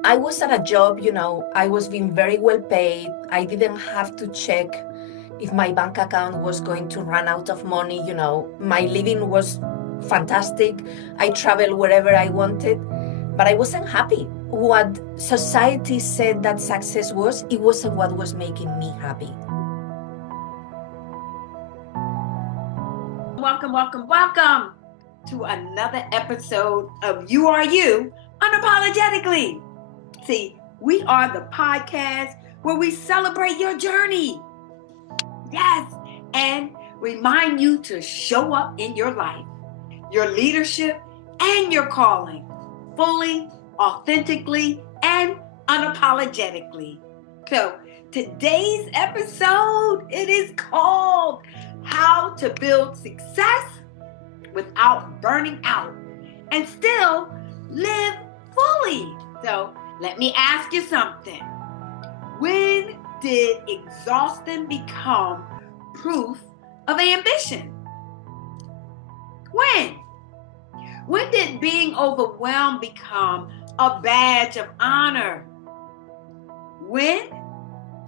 I was at a job, I was being very well paid. I didn't have to check if my bank account was going to run out of money. My living was fantastic. I traveled wherever I wanted, but I wasn't happy. What society said that success was, it wasn't what was making me happy. Welcome to another episode of You Are You, Unapologetically. See, we are the podcast where we celebrate your journey. Yes, and remind you to show up in your life, your leadership, and your calling fully, authentically, and unapologetically. So, today's episode, it is called How to Build Success Without Burning Out and Still Live Fully. So, let me ask you something. When did exhaustion become proof of ambition? When? When did being overwhelmed become a badge of honor? When?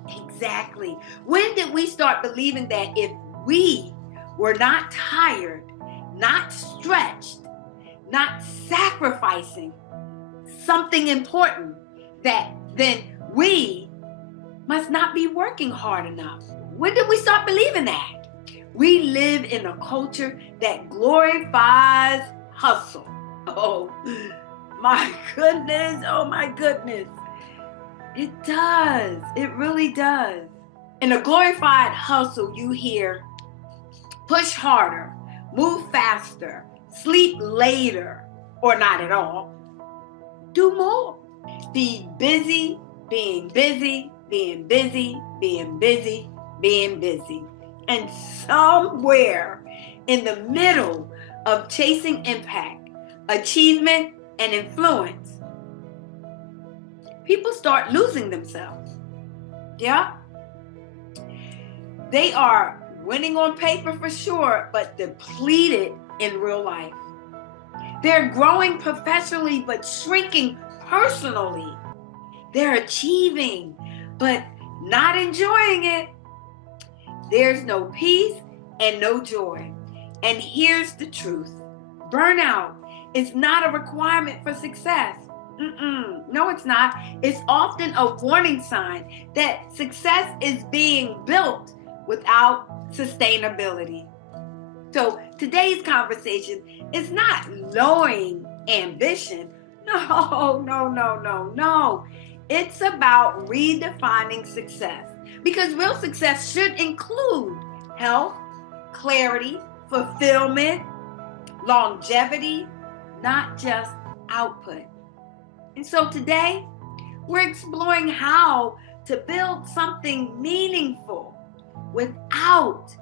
Exactly. When did we start believing that if we were not tired, not stretched, not sacrificing something important, that then we must not be working hard enough? When did we start believing that? We live in a culture that glorifies hustle. Oh my goodness. Oh my goodness. It does. It really does. In a glorified hustle, you hear push harder, move faster, sleep later, or not at all. Do more. Be busy, being busy, being busy, being busy, being busy. And somewhere in the middle of chasing impact, achievement, and influence, people start losing themselves. Yeah? They are winning on paper for sure, but depleted in real life. They're growing professionally, but shrinking personally. They're achieving, but not enjoying it. There's no peace and no joy. And here's the truth. Burnout is not a requirement for success. No, it's not. It's often a warning sign that success is being built without sustainability. So today's conversation is not lowering ambition. No. It's about redefining success. Because real success should include health, clarity, fulfillment, longevity, not just output. And so today, we're exploring how to build something meaningful without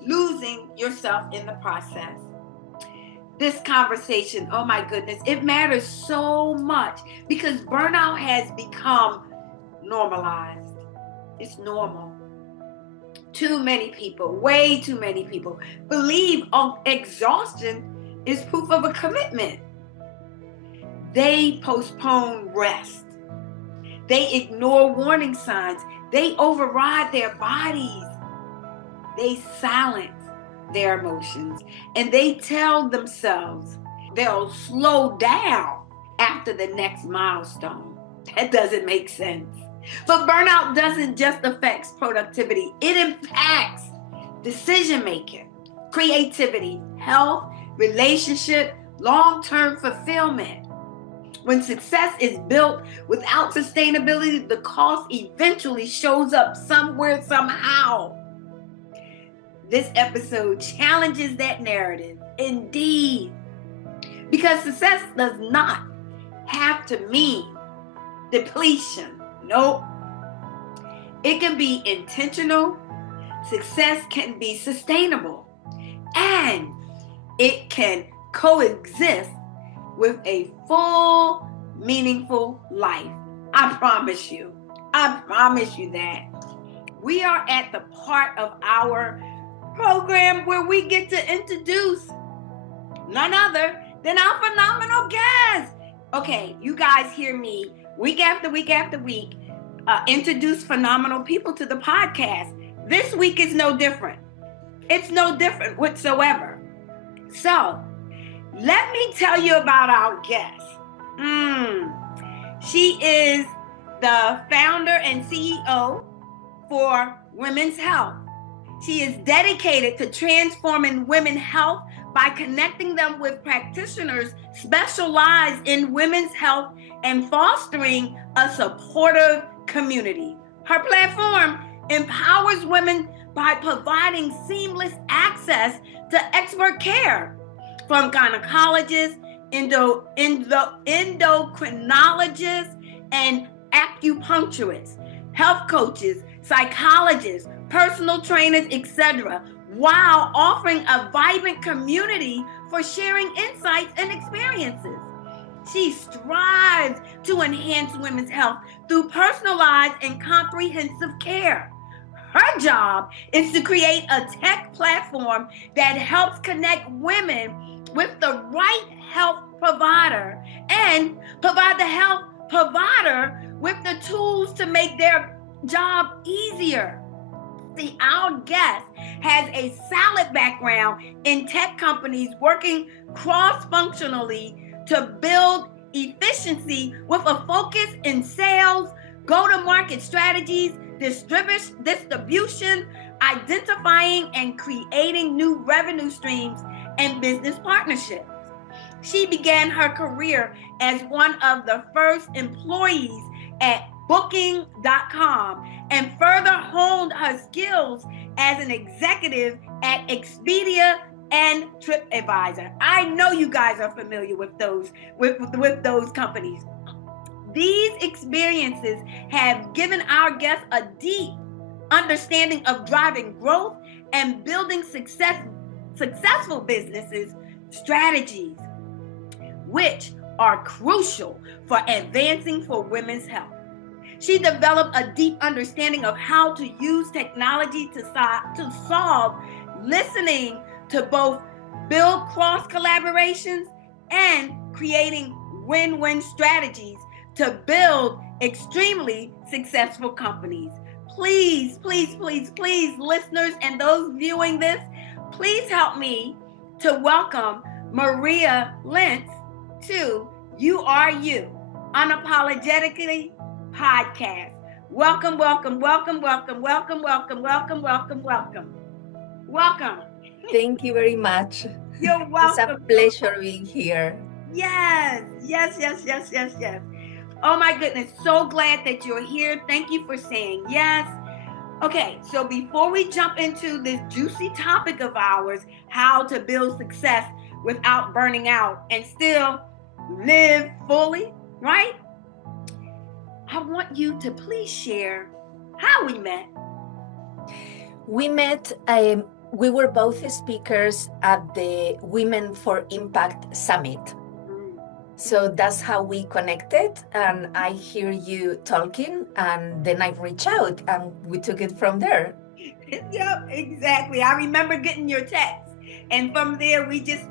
losing yourself in the process. This conversation, oh my goodness, it matters so much because burnout has become normalized. It's normal. Too many people, way too many people, believe exhaustion is proof of a commitment. They postpone rest. They ignore warning signs. They override their bodies. They silence their emotions. And they tell themselves they'll slow down after the next milestone. That doesn't make sense. But burnout doesn't just affect productivity. It impacts decision making, creativity, health, relationship, long-term fulfillment. When success is built without sustainability, the cost eventually shows up somewhere, somehow. This episode challenges that narrative, indeed. Because success does not have to mean depletion. Nope. It can be intentional. Success can be sustainable. And it can coexist with a full, meaningful life. I promise you. I promise you that. We are at the part of our program where we get to introduce none other than our phenomenal guest. Okay, you guys hear me week after week after week introduce phenomenal people to the podcast. This week is no different. It's no different whatsoever. So, let me tell you about our guest. She is the founder and CEO for Women's Health. She is dedicated to transforming women's health by connecting them with practitioners specialized in women's health and fostering a supportive community. Her platform empowers women by providing seamless access to expert care from gynecologists, endocrinologists, and acupuncturists, health coaches, psychologists, personal trainers, etc., while offering a vibrant community for sharing insights and experiences. She strives to enhance women's health through personalized and comprehensive care. Her job is to create a tech platform that helps connect women with the right health provider and provide the health provider with the tools to make their job easier. See, our guest has a solid background in tech companies working cross-functionally to build efficiency with a focus in sales, go-to-market strategies, distribution, identifying and creating new revenue streams, and business partnerships. She began her career as one of the first employees at Booking.com and further honed her skills as an executive at Expedia and TripAdvisor. I know you guys are familiar with those companies. These experiences have given our guests a deep understanding of driving growth and building successful businesses strategies, which are crucial for advancing for women's health. She developed a deep understanding of how to use technology to solve listening, to both build cross collaborations and creating win-win strategies to build extremely successful companies. Please, please, please, please, listeners and those viewing this, please help me to welcome Maria Lence to You Are You, Unapologetically podcast. Welcome, welcome, welcome, welcome, welcome, welcome, welcome, welcome, welcome. Welcome. Thank you very much. You're welcome. It's a pleasure being here. Yes. Oh my goodness, so glad that you're here. Thank you for saying yes. Okay, so before we jump into this juicy topic of ours, how to build success without burning out and still live fully, right? I want you to please share how we met. We met, we were both speakers at the Women for Impact Summit. So that's how we connected, and I hear you talking, and then I reach out, and we took it from there. Yep, exactly. I remember getting your text, and from there we just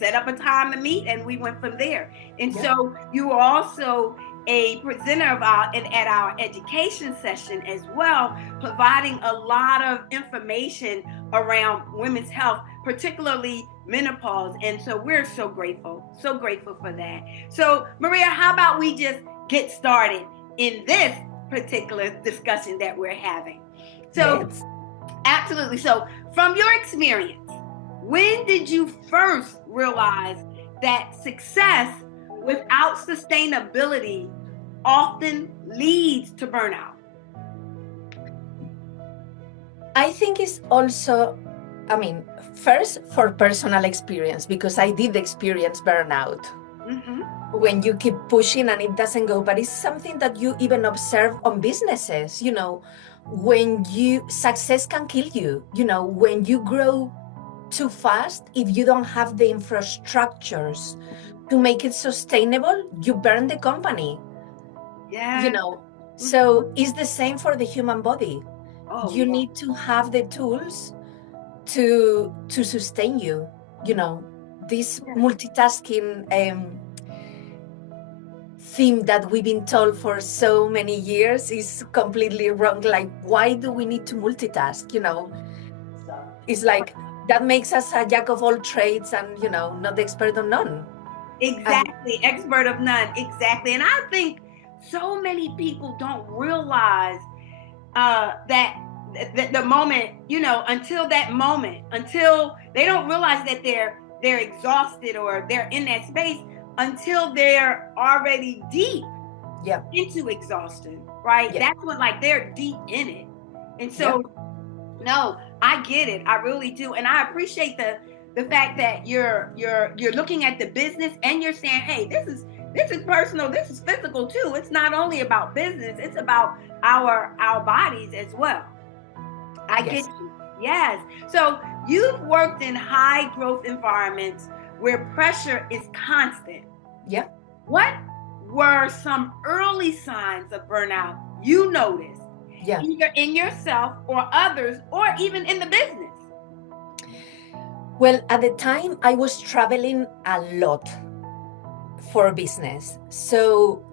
set up a time to meet, and we went from there. And so you were also a presenter at our education session as well, providing a lot of information around women's health, particularly menopause. And so we're so grateful for that. So Maria, how about we just get started in this particular discussion that we're having? So absolutely. So from your experience, when did you first realize that success without sustainability often leads to burnout? I think it's also, first for personal experience, because I did experience burnout. When you keep pushing and it doesn't go, but it's something that you even observe on businesses, when success can kill you, when you grow too fast, if you don't have the infrastructures to make it sustainable, you burn the company. So it's the same for the human body. You need to have the tools to sustain you, this multitasking theme that we've been told for so many years is completely wrong. Like, why do we need to multitask? It's like that makes us a jack of all trades and, not the expert on none. Exactly. Expert of none. Exactly. And I think so many people don't realize that the moment, until that moment, until they don't realize that they're exhausted or they're in that space until they're already deep into exhaustion, right? Yeah. That's when they're deep in it. And so, no, I get it. I really do. And I appreciate the fact that you're looking at the business and you're saying, hey, this is personal, this is physical too. It's not only about business, it's about our bodies as well. I get you. Yes. So you've worked in high growth environments where pressure is constant. Yeah. What were some early signs of burnout you noticed? Yeah. Either in yourself or others, or even in the business? Well, at the time, I was traveling a lot for business. So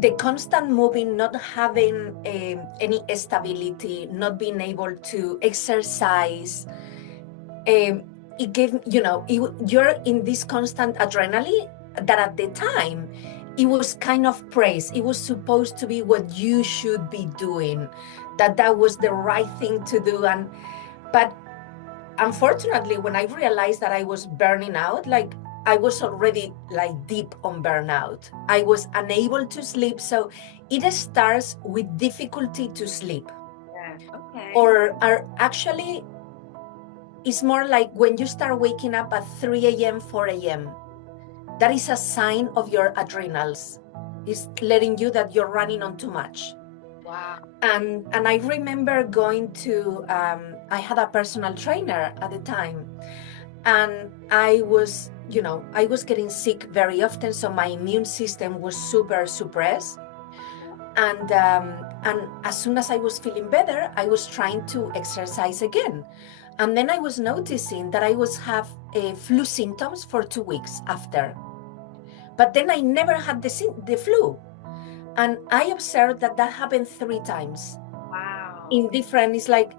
the constant moving, not having any stability, not being able to exercise, it gave, you're in this constant adrenaline that at the time, it was kind of praise. It was supposed to be what you should be doing, that was the right thing to do. But unfortunately, when I realized that I was burning out, I was already deep on burnout. I was unable to sleep. So it starts with difficulty to sleep. Yeah. Okay. Or actually, it's more like when you start waking up at 3 a.m., 4 a.m., that is a sign of your adrenals. It's letting you that you're running on too much. Wow. And I remember going to, I had a personal trainer at the time, and I was getting sick very often. So my immune system was super suppressed. And as soon as I was feeling better, I was trying to exercise again. And then I was noticing that I was have flu symptoms for 2 weeks after. But then I never had the flu. And I observed that happened 3 times. Wow. In different,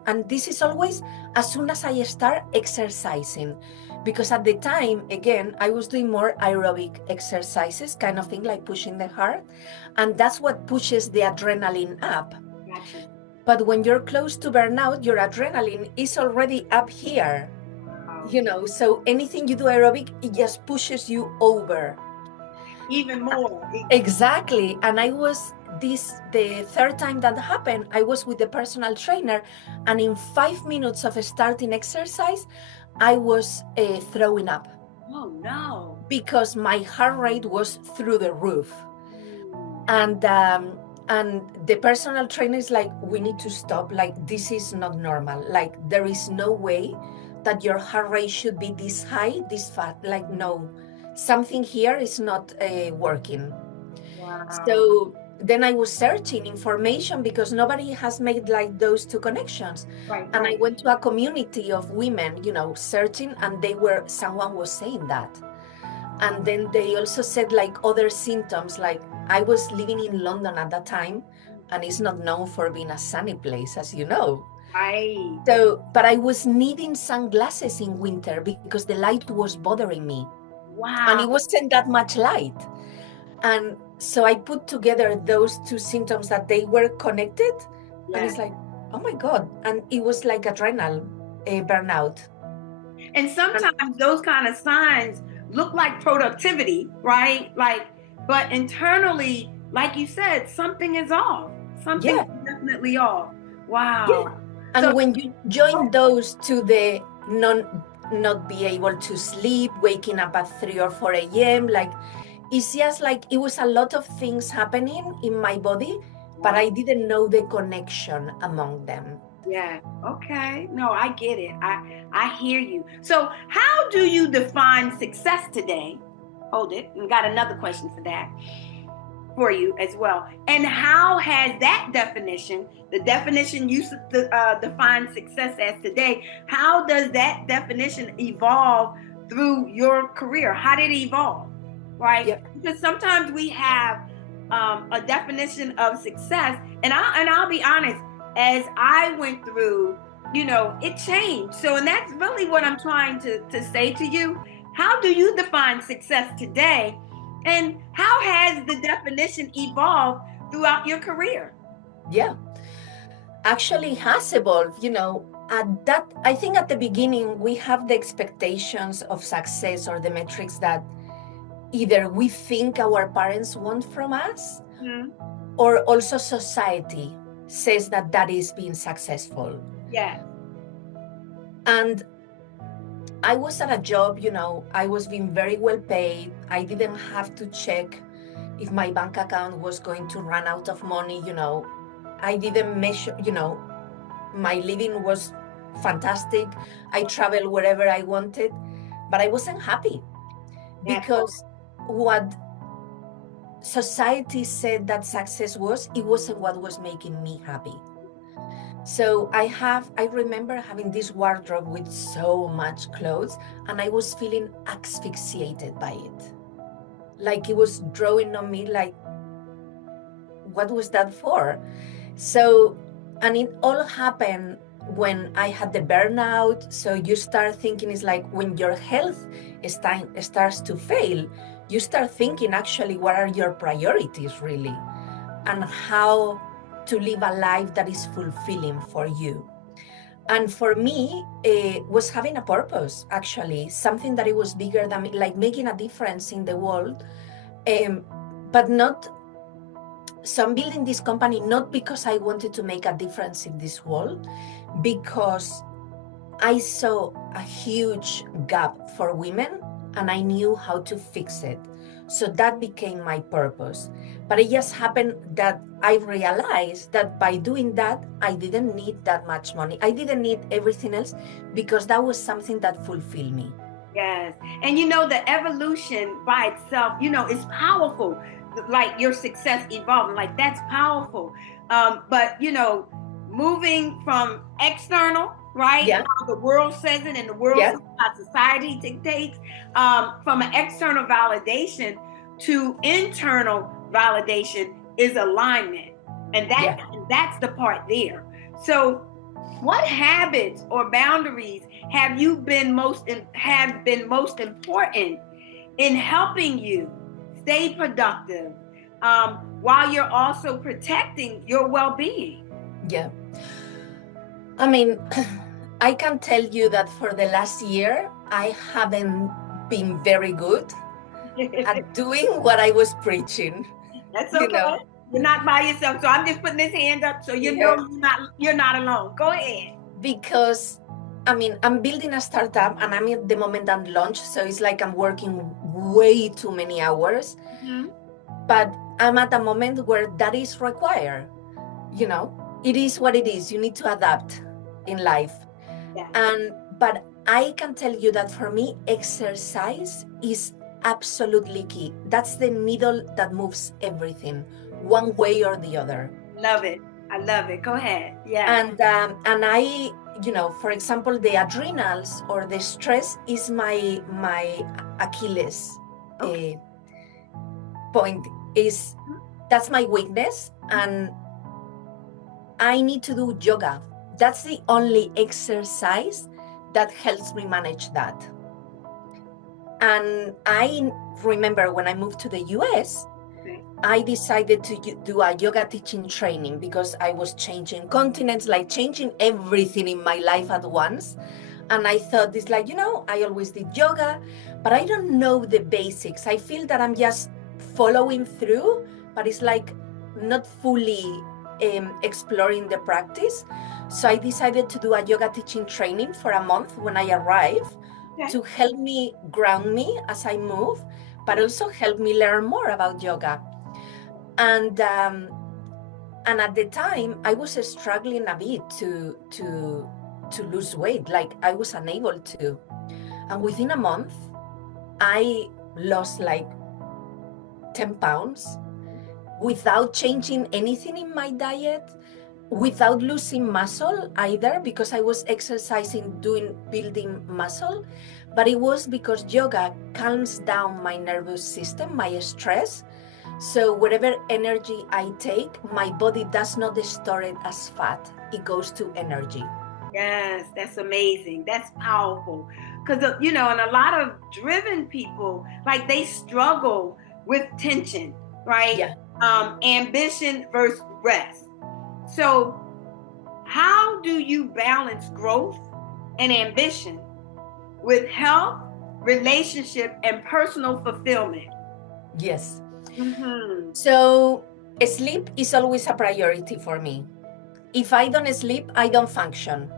and this is always as soon as I start exercising. Because at the time, again, I was doing more aerobic exercises, kind of thing, like pushing the heart. And that's what pushes the adrenaline up. Gotcha. But when you're close to burnout, your adrenaline is already up here. Wow. So anything you do aerobic, it just pushes you over. Even more. Exactly. And I was the third time that happened, I was with the personal trainer, and in 5 minutes of starting exercise, I was throwing up. Oh no. Because my heart rate was through the roof. And the personal trainer is like, we need to stop. This is not normal. There is no way that your heart rate should be this high, this fast. No, something here is not working. Wow. So then I was searching information because nobody has made those two connections. Right. And I went to a community of women, searching, and someone was saying that. And then they also said other symptoms, I was living in London at that time, and it's not known for being a sunny place, as you know. Right. So, but I was needing sunglasses in winter because the light was bothering me. Wow. And it wasn't that much light. And so I put together those two symptoms that they were connected. Yeah. And it's like, oh my God. And it was like adrenal burnout. And sometimes those kind of signs look like productivity, right? But internally, like you said, something is off. Something is definitely off. Wow. Yeah. And when you join those to the not be able to sleep, waking up at 3 or 4 a.m., it's just it was a lot of things happening in my body, but I didn't know the connection among them. Yeah. Okay. No, I get it. I hear you. So how do you define success today? Hold it. We got another question for that for you as well. And how has that definition, the definition you define success as today, how does that definition evolve through your career? How did it evolve? right? Yeah. Because sometimes we have a definition of success, and I'll be honest, as I went through, it changed. So, and that's really what I'm trying to say to you. How do you define success today, and how has the definition evolved throughout your career? Yeah. Actually has evolved, at that, I think at the beginning we have the expectations of success or the metrics that either we think our parents want from us, Mm-hmm. or also society says that that is being successful. Yeah. And I was at a job, I was being very well paid. I didn't have to check if my bank account was going to run out of money. I didn't measure, my living was fantastic. I traveled wherever I wanted, but I wasn't happy Yeah. because what society said that success was, it wasn't what was making me happy. So I remember having this wardrobe with so much clothes, and I was feeling asphyxiated by it. Like it was drawing on me, like, what was that for? So, and it all happened when I had the burnout. So you start thinking, it's like when your health starts to fail, you start thinking actually what are your priorities really, and how to live a life that is fulfilling for you. And for me, it was having a purpose, actually, something that it was bigger than me, like making a difference in the world. But not, so I'm building this company not because I wanted to make a difference in this world, because I saw a huge gap for women and I knew how to fix it. So that became my purpose. But it just happened that I realized that by doing that, I didn't need that much money. I didn't need everything else because that was something that fulfilled me. Yes. And the evolution by itself, is powerful. Like your success evolving, like that's powerful. But moving from external, right? Yeah. How the world says it and the world Yeah. says how society dictates, from an external validation to internal validation is alignment. And Yeah. that's the part there. So what habits or boundaries have been most important in helping you stay productive, while you're also protecting your well-being? Yeah. I mean, I can tell you that for the last year, I haven't been very good at doing what I was preaching. That's You okay. know, You're not by yourself. So I'm just putting this hand up so yeah. you're not alone. Go ahead. Because I mean, I'm building a startup and I'm at the moment at launch. So it's like I'm working way too many hours. Mm-hmm. But I'm at a moment where that is required. It is what it is. You need to adapt in life. Yeah. But I can tell you that for me, exercise is absolutely key. That's the needle that moves everything, one way or the other. Love it. I love it. Go ahead. Yeah. And I, for example, the adrenals or the stress is my Achilles point. That's my weakness, and I need to do yoga. That's the only exercise that helps me manage that. And I remember when I moved to the US, I decided to do a yoga teaching training because I was changing continents, like changing everything in my life at once. And I thought it's like, I always did yoga, but I don't know the basics. I feel that I'm just following through, but it's like not fully exploring the practice. So I decided to do a yoga teaching training for a month when I arrived, to help me ground me as I move, but also help me learn more about yoga. And at the time, I was struggling a bit to lose weight. Like I was unable to. And within a month, I lost like 10 pounds without changing anything in my diet, without losing muscle either, because I was exercising, building muscle. but it was because yoga calms down my nervous system, my stress. So whatever energy I take, my body does not store it as fat. It goes to energy. Yes, that's amazing. That's powerful. Because, you know, and a lot of driven people, like they struggle with tension, right? Yeah. Ambition versus rest. So, how do you balance growth and ambition with health, relationship, and personal fulfillment? Yes. Mm-hmm. So sleep is always a priority for me. If I don't sleep, I don't function.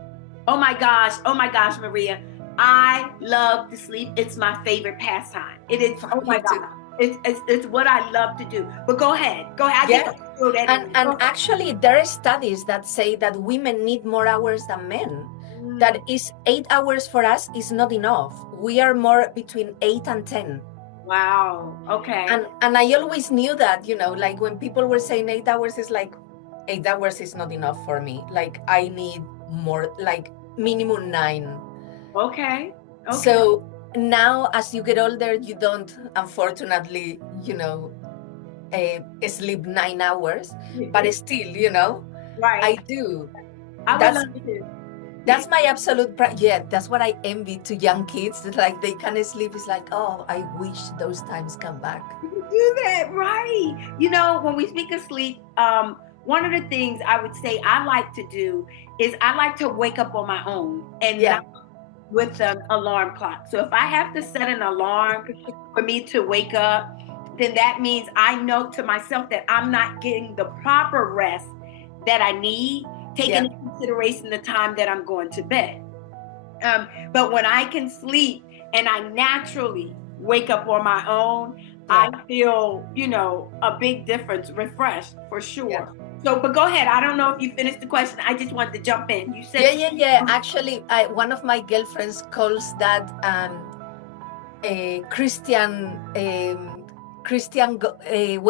Oh my gosh, Maria. I love to sleep. It's my favorite pastime. It is, For oh my me too. God. It's what I love to do. But go ahead. Go ahead. I just Yeah. want to throw that in there. And Go ahead. actually, there are studies that say that women need more hours than men. That is 8 hours for us is not enough. We are more between 8 and 10. Wow. Okay. And I always knew that, like when people were saying 8 hours, is like 8 hours is not enough for me. Like I need more, like minimum 9. Okay. Okay. So now as you get older, you don't, unfortunately, sleep 9 hours, but still, Right. I do. I would That's love to. that's my absolute yeah, that's what I envy to young kids. It's like they can sleep. It's like, oh, I wish those times come back. You do that, right? You know, when we speak of sleep, one of the things I would say I like to do is I like to wake up on my own and Yeah. not with an alarm clock. So if I have to set an alarm for me to wake up, then that means I know to myself that I'm not getting the proper rest that I need, taking into consideration the time that I'm going to bed. But when I can sleep and I naturally wake up on my own, I feel, a big difference, refreshed for sure. So, but go ahead. I don't know if you finished the question. I just wanted to jump in. You said, Yeah. Actually, one of my girlfriends calls that a Christian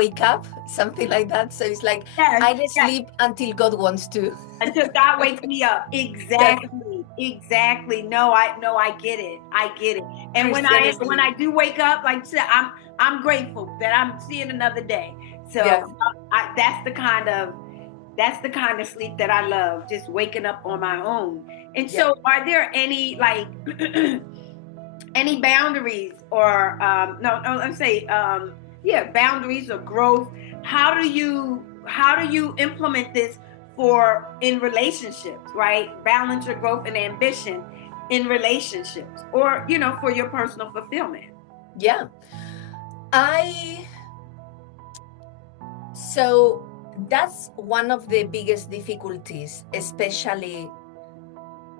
wake up, something like that. So it's like I sleep until God wants to. Until God wakes me up. Exactly. Exactly. No, I get it. I get it. And when I do wake up, like I said, I'm grateful that I'm seeing another day. So that's the kind of sleep that I love, just waking up on my own. And so are there any like any boundaries or let's say boundaries or growth? How do you implement this in relationships, right? Balance your growth and ambition in relationships, or for your personal fulfillment. Yeah. So that's one of the biggest difficulties, especially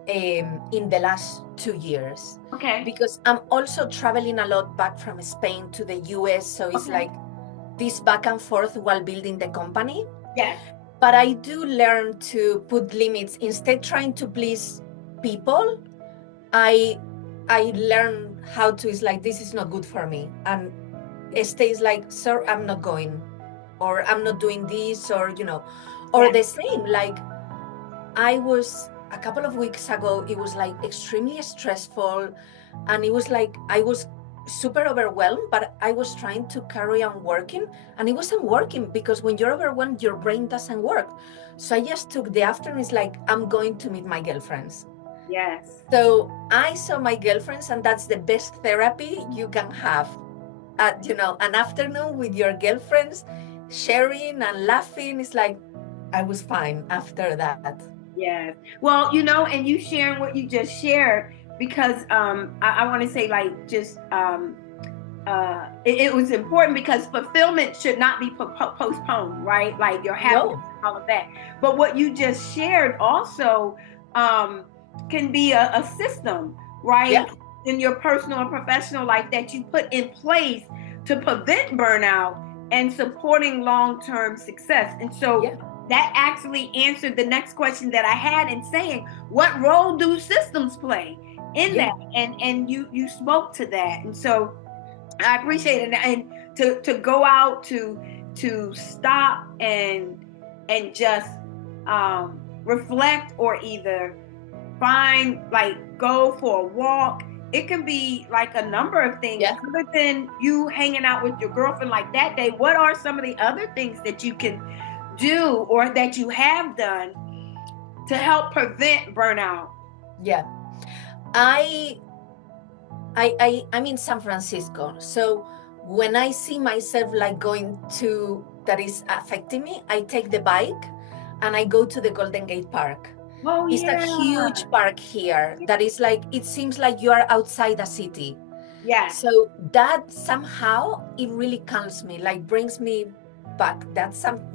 in the last 2 years. Okay. Because I'm also traveling a lot back from Spain to the US. So it's like this back and forth while building the company. Yes. But I do learn to put limits. Instead trying to please people, I learn how to, it's like, this is not good for me. And it stays like, sir, I'm not going, or I'm not doing this, or, the same, like I was a couple of weeks ago, it was like extremely stressful. And it was like, I was super overwhelmed, but I was trying to carry on working and it wasn't working, because when you're overwhelmed, your brain doesn't work. So I just took the afternoon, it's like, I'm going to meet my girlfriends. Yes. So I saw my girlfriends, and that's the best therapy you can have. An afternoon with your girlfriends, sharing and laughing. It's like, I was fine after that. Yes. Well, and you sharing what you just shared, because I want to say, like, just it was important, because fulfillment should not be postponed, right? Like your happiness and all of that. But what you just shared also can be a system, right? In your personal and professional life that you put in place to prevent burnout and supporting long-term success. And so that actually answered the next question that I had in saying, what role do systems play in that? And you spoke to that. And so I appreciate it. And to go out to stop and just reflect, or either go for a walk it can be like a number of things. Yeah. Other than you hanging out with your girlfriend like that day, what are some of the other things that you can do or that you have done to help prevent burnout? Yeah. I I'm in San Francisco. So when I see myself like going to that is affecting me, I take the bike and I go to the Golden Gate Park. Oh It's a yeah. huge park here that is like, it seems like you are outside a city. Yes. So that somehow it really calms me, like brings me back.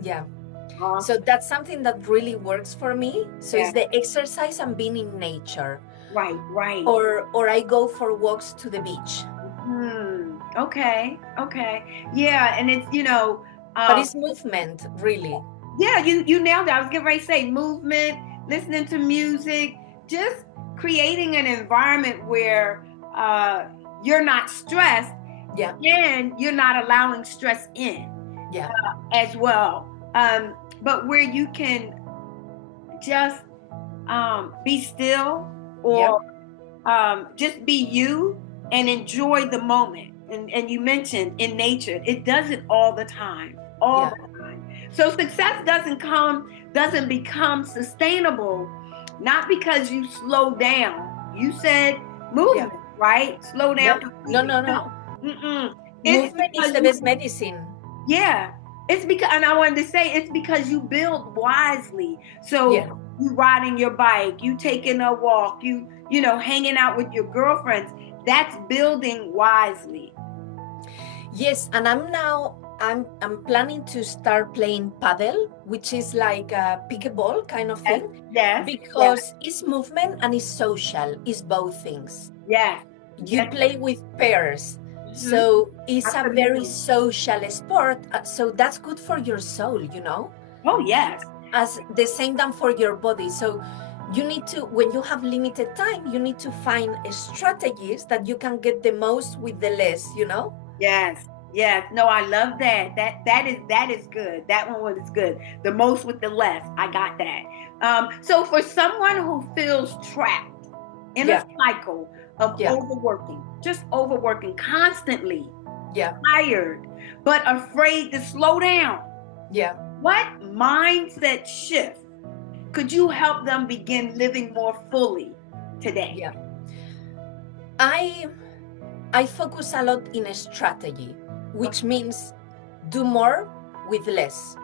Yeah. So Awesome. that's something that really works for me. So Yeah. it's the exercise and being in nature. Right. Right. Or I go for walks to the beach. Okay. Okay. Yeah. And it's, But it's movement, really. yeah, you nailed it. I was getting ready to say movement, listening to music, just creating an environment where you're not stressed, Yeah. and you're not allowing stress in Yeah. as well. But where you can just be still, or just be you and enjoy the moment. And you mentioned in nature, it does it all the time, all the time. So success doesn't become sustainable, not because you slow down. You said movement, right? Slow down completely. No. It's Movement is because the best medicine. yeah. It's because, and I wanted to say, it's because you build wisely. So you riding your bike, you taking a walk, you hanging out with your girlfriends. That's building wisely. Yes, and I'm planning to start playing paddle, which is like a pickleball kind of thing. Yes. Because it's movement and it's social. It's both things. Yes. You play with pairs. So it's a very social sport. So that's good for your soul, Oh, yes. As the same than for your body. So you need to, when you have limited time, you need to find strategies that you can get the most with the less, Yes. Yes. No, I love that. That is good. That one was good. The most with the less. I got that. So for someone who feels trapped in a cycle of overworking constantly, tired, but afraid to slow down. Yeah. What mindset shift could you help them begin living more fully today? Yeah. I focus a lot in a strategy, which means do more with less.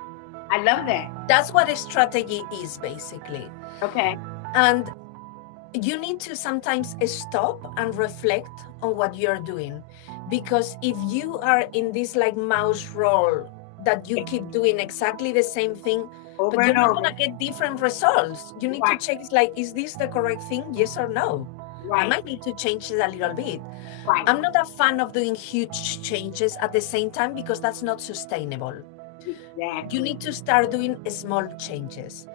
I love that. That's what a strategy is, basically. Okay. And you need to sometimes stop and reflect on what you're doing. Because if you are in this like mouse roll that you keep doing exactly the same thing, but you're not going to get different results. You need to check, it's like, is this the correct thing? Yes or no? I might need to change it a little bit. I'm not a fan of doing huge changes at the same time because that's not sustainable. Exactly. You need to start doing small changes.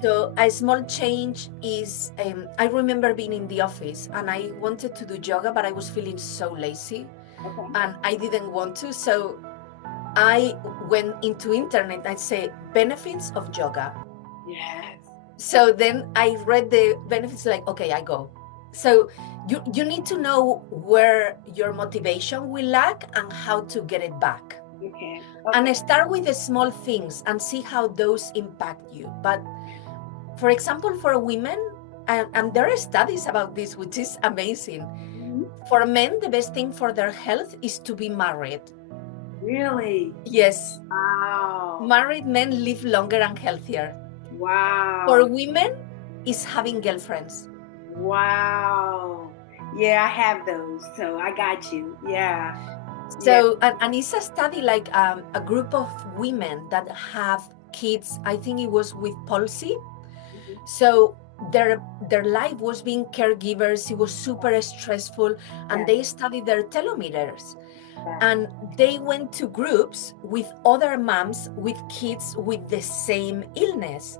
So a small change is, I remember being in the office and I wanted to do yoga, but I was feeling so lazy and I didn't want to. So I went into internet, I'd say benefits of yoga. Yes. So then I read the benefits, like, okay, I go. So you need to know where your motivation will lack and how to get it back. Okay. And start with the small things and see how those impact you. But for example, for women, and there are studies about this, which is amazing. For men, the best thing for their health is to be married. Really? Yes. Wow. Married men live longer and healthier. Wow. For women, is having girlfriends. Wow. Yeah, I have those. So I got you. Yeah. So, and it's a study like a group of women that have kids, I think it was with palsy. So their life was being caregivers. It was super stressful. And they studied their telomeres. And they went to groups with other moms with kids with the same illness.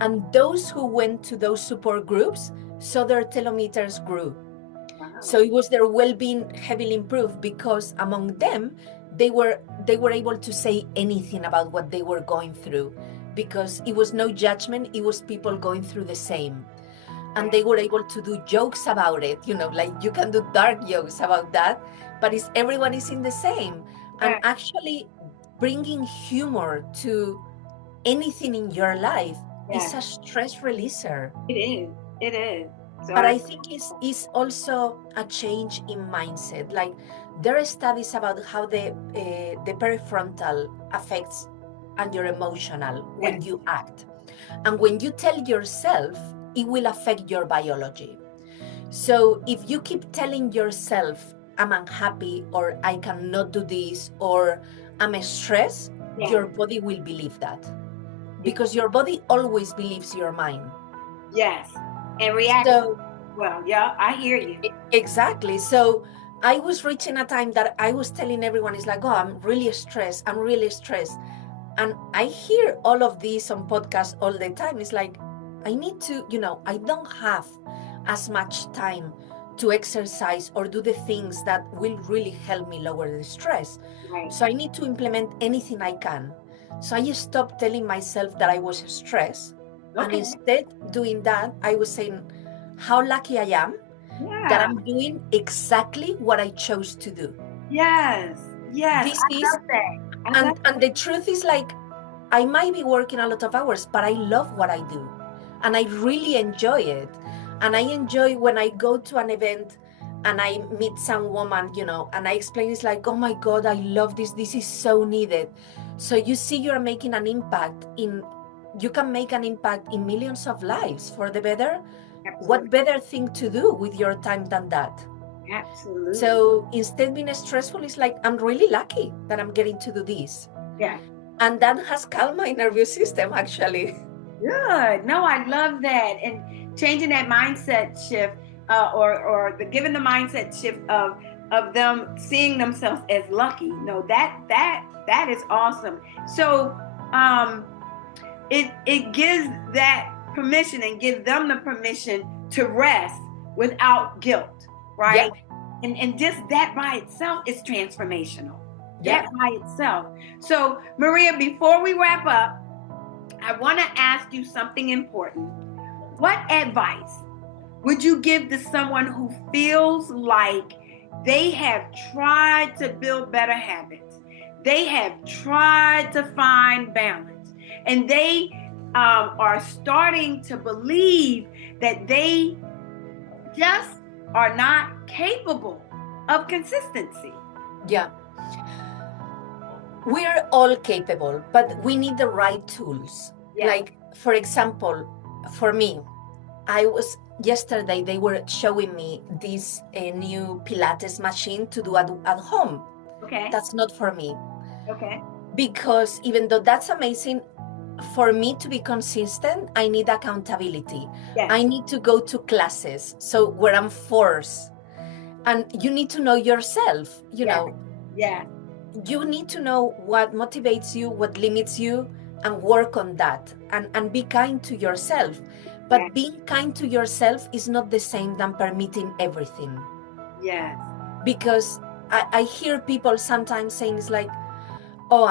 And those who went to those support groups saw their telomeres grew. So it was their well-being heavily improved because among them, they were able to say anything about what they were going through because it was no judgment. It was people going through the same. and they were able to do jokes about it, like you can do dark jokes about that, but it's everyone is in the same. And Right. actually bringing humor to anything in your life is Yes, a stress releaser. it is. It is. So But I think it's also a change in mindset. Like there are studies about how the prefrontal affects and your emotional yes, when you act. And when you tell yourself, it will affect your biology. So if you keep telling yourself, I'm unhappy, or I cannot do this, or I'm stressed, yes, your body will believe that. Because your body always believes your mind. yes. And react. So Well, yeah, I hear you. exactly. So I was reaching a time that I was telling everyone, it's like, oh, I'm really stressed. I'm really stressed. And I hear all of this on podcasts all the time. It's like, I need to, I don't have as much time to exercise or do the things that will really help me lower the stress. Right. So I need to implement anything I can. So I stopped telling myself that I was stressed. And Okay. instead doing that, I was saying how lucky I am that Yeah. I'm doing exactly what I chose to do. Yes. Yes. This I is, love that. I love. and the truth is like, I might be working a lot of hours, but I love what I do. And I really enjoy it. And I enjoy when I go to an event and I meet some woman, and I explain, it's like, oh my God, I love this. This is so needed. So you see, you're making an impact you can make an impact in millions of lives for the better. Absolutely. What better thing to do with your time than that? Absolutely. So instead being stressful, it's like, I'm really lucky that I'm getting to do this. Yeah. And that has calmed my nervous system, actually. Good. No, I love that. And changing that mindset shift, or giving the mindset shift of them seeing themselves as lucky. No, that is awesome. So it gives that permission and gives them the permission to rest without guilt, right? Yeah. And just that by itself is transformational. Yeah. That by itself. So Maria, before we wrap up, I want to ask you something important. What advice would you give to someone who feels like they have tried to build better habits? They have tried to find balance, and they are starting to believe that they just are not capable of consistency. Yeah. We're all capable, but we need the right tools. Yeah. Like, for example, for me, yesterday they were showing me this new Pilates machine to do at home. Okay. That's not for me. Okay. Because even though that's amazing, for me to be consistent, I need accountability. Yes. I need to go to classes, so where I'm forced. And you need to know yourself, Yeah. you need to know what motivates you, what limits you, and work on that, and be kind to yourself. But Yeah. being kind to yourself is not the same than permitting everything. Yes. Because I hear people sometimes saying, it's like, oh,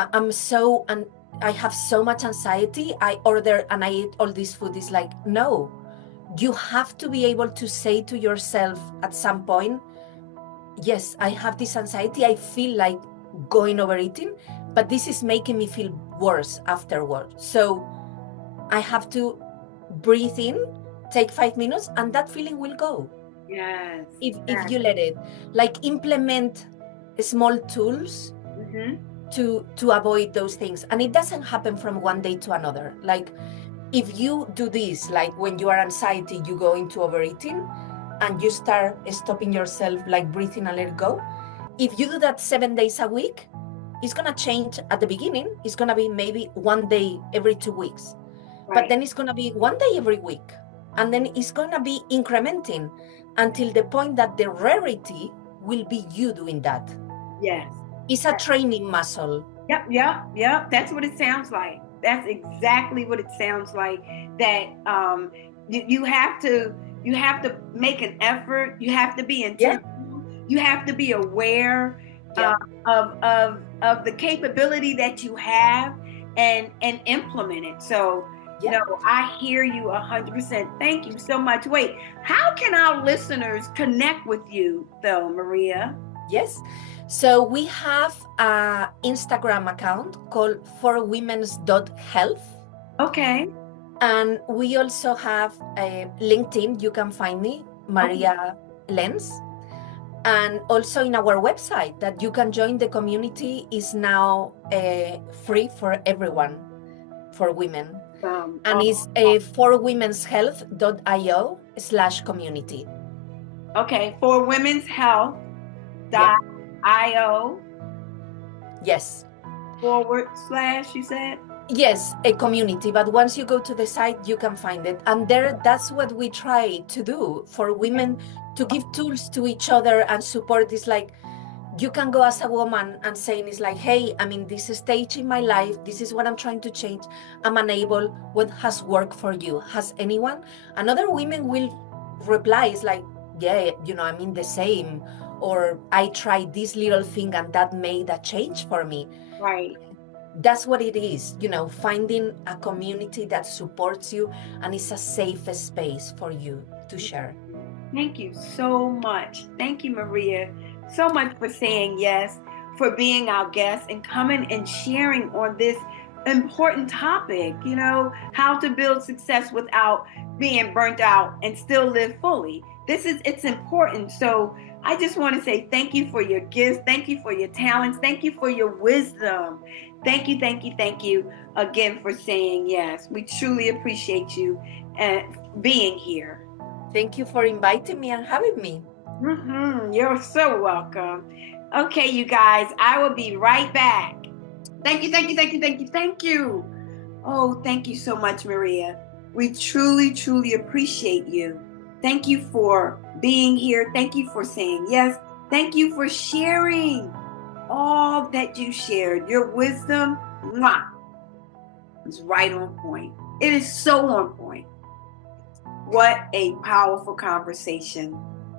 and I have so much anxiety, I order and I eat all this food. It's like, no, you have to be able to say to yourself at some point, yes, I have this anxiety, I feel like going overeating, but this is making me feel worse afterward. So I have to breathe in, take 5 minutes, and that feeling will go. Yes. If you let it, like, implement small tools to avoid those things. And it doesn't happen from one day to another. Like, if you do this, like when you are anxiety, you go into overeating and you start stopping yourself, like breathing and let it go. If you do that 7 days a week, it's gonna change at the beginning. It's gonna be maybe one day every 2 weeks, but then it's gonna be one day every week. And then it's gonna be incrementing until the point that the rarity will be you doing that. Yes. It's a training muscle. Yep. That's what it sounds like. That's exactly what it sounds like. That you have to make an effort. You have to be intentional. Yeah. You have to be aware of the capability that you have and implement it. So Yeah. No, I hear you 100%. Thank you so much. Wait, how can our listeners connect with you, though, Maria? Yes. So we have an Instagram account called forwomens.health. Okay. And we also have a LinkedIn. You can find me, Okay. Maria Lence. And also in our website that you can join the community is now free for everyone, for women. And it's forwomenshealth.io/community. Okay, for women's health. Yeah. .io Yes. / you said? Yes, a community, but once you go to the site, you can find it. And there, that's what we try to do for women, to give tools to each other and support. Is like, you can go as a woman and saying, it's like, hey, I'm in this stage in my life. This is what I'm trying to change. I'm unable. What has worked for you? Has anyone? And other women will reply, it's like, yeah, I'm in the same. Or I tried this little thing and that made a change for me. Right. That's what it is, finding a community that supports you and is a safe space for you to share. Thank you so much. Thank you, Maria, so much for saying yes, for being our guest and coming and sharing on this important topic, how to build success without being burnt out and still live fully. It's important. So I just want to say thank you for your gifts. Thank you for your talents. Thank you for your wisdom. Thank you again for saying yes. We truly appreciate you and being here. Thank you for inviting me and having me. You're so welcome. Okay, you guys, I will be right back. Thank you. Oh, thank you so much, Maria. We truly appreciate you. Thank you for being here. Thank you for saying yes. Thank you for sharing all that you shared. Your wisdom is right on point. It is so on point. What a powerful conversation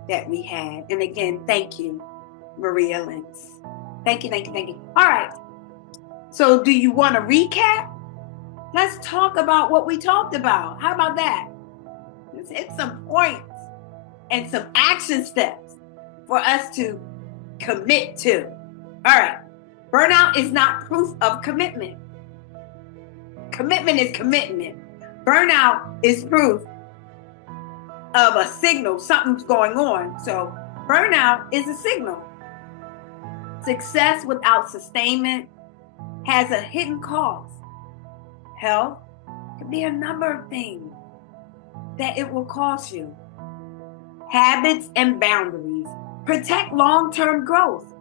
that we had. And again, thank you, Maria Lence. Thank you. All right. So do you want to recap? Let's talk about what we talked about. How about that? Let's hit some points and some action steps for us to commit to. All right. Burnout is not proof of commitment. Commitment is commitment. Burnout is proof of a signal, something's going on. So burnout is a signal. Success without sustainment has a hidden cost. Health could be a number of things that it will cost you. Habits and boundaries protect long-term growth.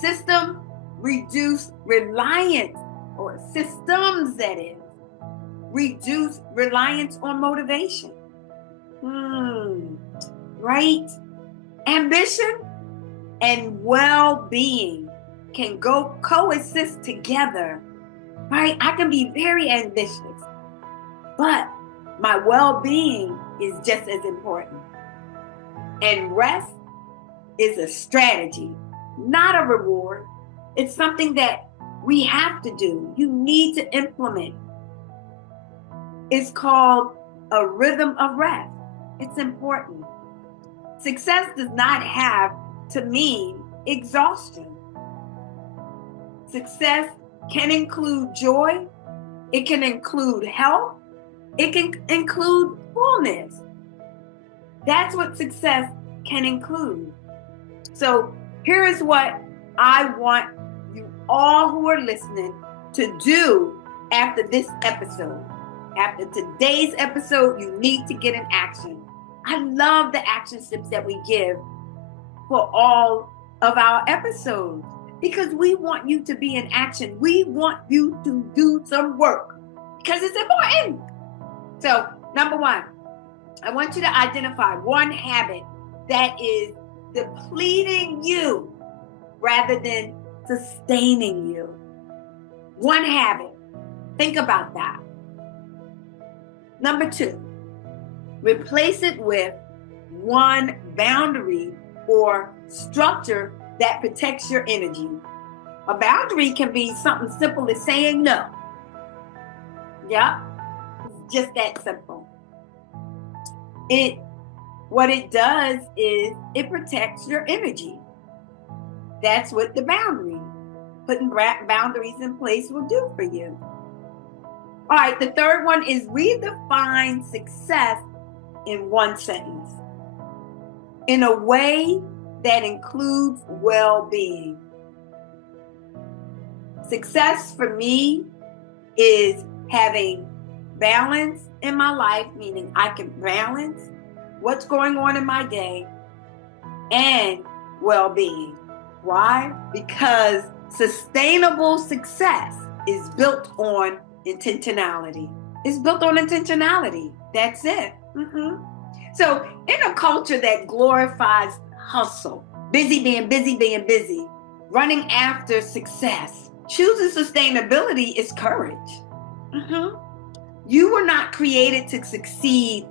System reduce reliance, or systems that is, reduce reliance on motivation. Right? Ambition and well-being can go coexist together. Right? I can be very ambitious, but my well-being is just as important. And rest is a strategy, not a reward. It's something that we have to do. You need to implement. It's called a rhythm of rest. It's important. Success does not have to mean exhaustion. Success can include joy. It can include health. It can include fullness. That's what success can include. So here is what I want you all who are listening to do after this episode. After today's episode, you need to get in action. I love the action steps that we give for all of our episodes because we want you to be in action. We want you to do some work because it's important. So, number one, I want you to identify one habit that is depleting you rather than sustaining you. One habit. Think about that. Number two, replace it with one boundary or structure that protects your energy. A boundary can be something simple as saying no. Yep. It's just that simple. What it does is it protects your energy. That's what the putting boundaries in place will do for you. All right, the third one is redefine success in one sentence in a way that includes well-being. Success for me is having balance in my life, meaning I can balance what's going on in my day and well-being. Why? Because sustainable success is built on intentionality. It's built on intentionality. That's it. So in a culture that glorifies hustle, being busy, running after success, choosing sustainability is courage. You were not created to succeed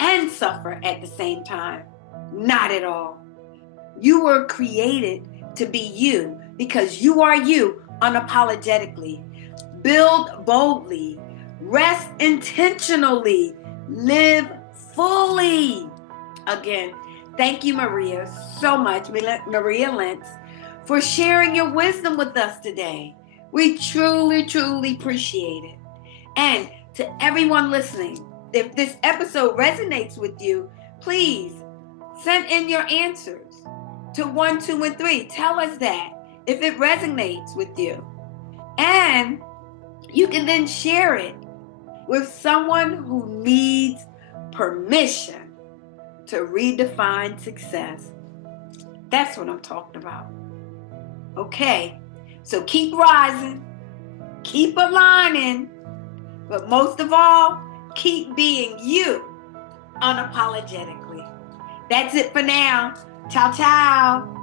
and suffer at the same time. Not at all. You were created to be you because you are you unapologetically. Build boldly. Rest intentionally. Live fully. Again, thank you, Maria, so much, Maria Lence, for sharing your wisdom with us today. We truly, truly appreciate it. And to everyone listening, if this episode resonates with you, please send in your answers to 1, 2, and 3. Tell us that if it resonates with you. And you can then share it with someone who needs permission to redefine success. That's what I'm talking about. Okay, so keep rising, keep aligning, but most of all, keep being you unapologetically. That's it for now. Ciao, ciao.